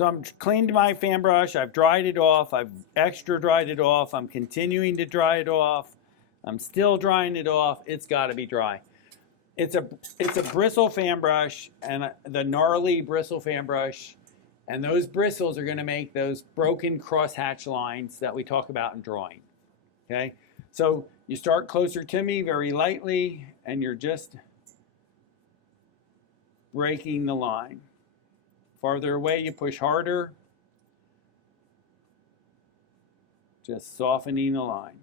So I'm cleaned my fan brush, I've dried it off, I've extra dried it off, I'm continuing to dry it off, I'm still drying it off, it's gotta be dry. It's a bristle fan brush, and the gnarly bristle fan brush, and those bristles are gonna make those broken crosshatch lines that we talk about in drawing, okay? So you start closer to me very lightly, and you're just breaking the line. Farther away, you push harder. Just softening the line.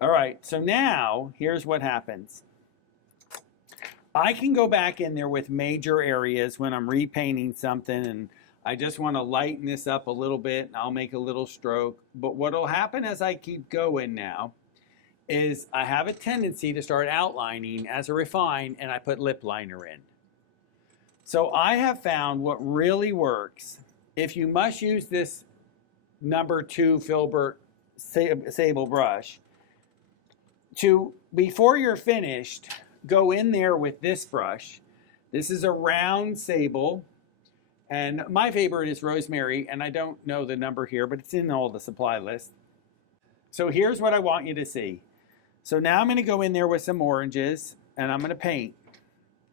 All right, so now here's what happens. I can go back in there with major areas when I'm repainting something and I just want to lighten this up a little bit and I'll make a little stroke. But what will happen as I keep going now is I have a tendency to start outlining as a refine, and I put lip liner in. So I have found what really works, if you must use this number 2 filbert sable brush, to, before you're finished, go in there with this brush. This is a round sable, and my favorite is rosemary, and I don't know the number here, but it's in all the supply list. So here's what I want you to see. So now I'm going to go in there with some oranges, and I'm going to paint.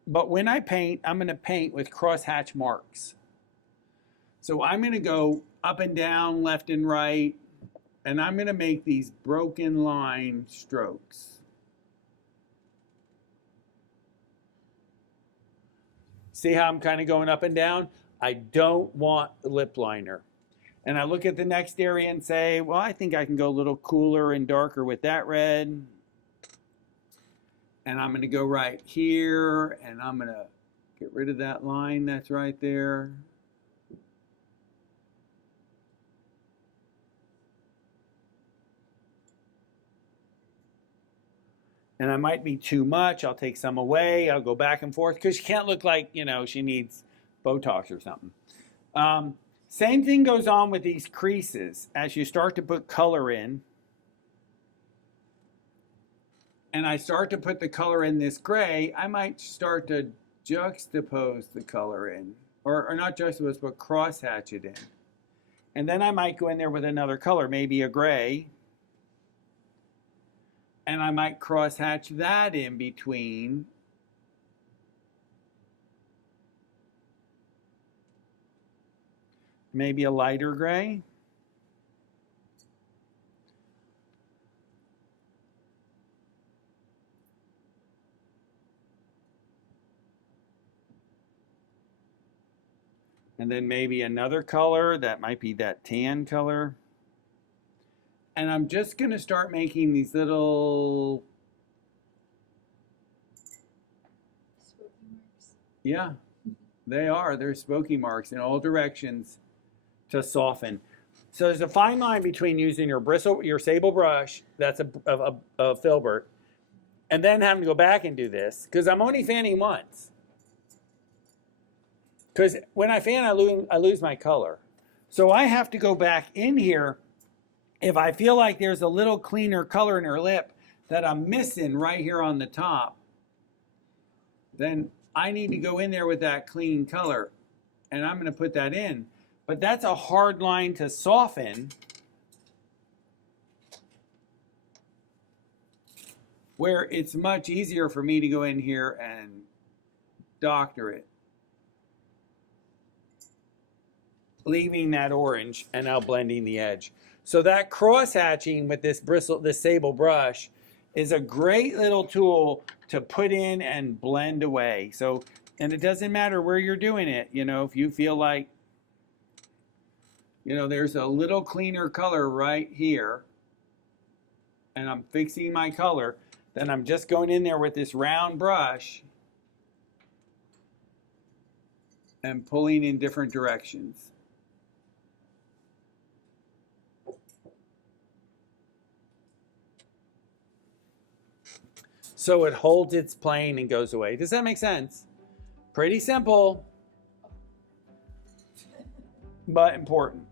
But when I paint, I'm going to paint with crosshatch marks. So I'm going to go up and down, left and right, and I'm going to make these broken line strokes. See how I'm kind of going up and down? I don't want lip liner. And I look at the next area and say, well, I think I can go a little cooler and darker with that red. And I'm going to go right here, and I'm going to get rid of that line that's right there. And I might be too much. I'll take some away. I'll go back and forth because she can't look like, you know, she needs Botox or something. Same thing goes on with these creases. As you start to put color in, and I start to put the color in this gray, I might start to juxtapose the color in, or not juxtapose, but crosshatch it in. And then I might go in there with another color, maybe a gray, and I might crosshatch that in between. Maybe a lighter gray. And then maybe another color that might be that tan color. And I'm just going to start making these little, Smoky marks. yeah, they are. They're smoky marks in all directions to soften. So there's a fine line between using your bristle, your sable brush, that's a filbert, and then having to go back and do this, because I'm only fanning once. Because when I fan, I lose my color. So I have to go back in here. If I feel like there's a little cleaner color in her lip that I'm missing right here on the top, then I need to go in there with that clean color, and I'm going to put that in. But that's a hard line to soften, where it's much easier for me to go in here and doctor it, leaving that orange and now blending the edge. So that cross hatching with this bristle, this sable brush, is a great little tool to put in and blend away. So, and it doesn't matter where you're doing it. You know, if you feel like, you know, there's a little cleaner color right here, and I'm fixing my color, then I'm just going in there with this round brush and pulling in different directions. So it holds its plane and goes away. Does that make sense? Pretty simple, but important.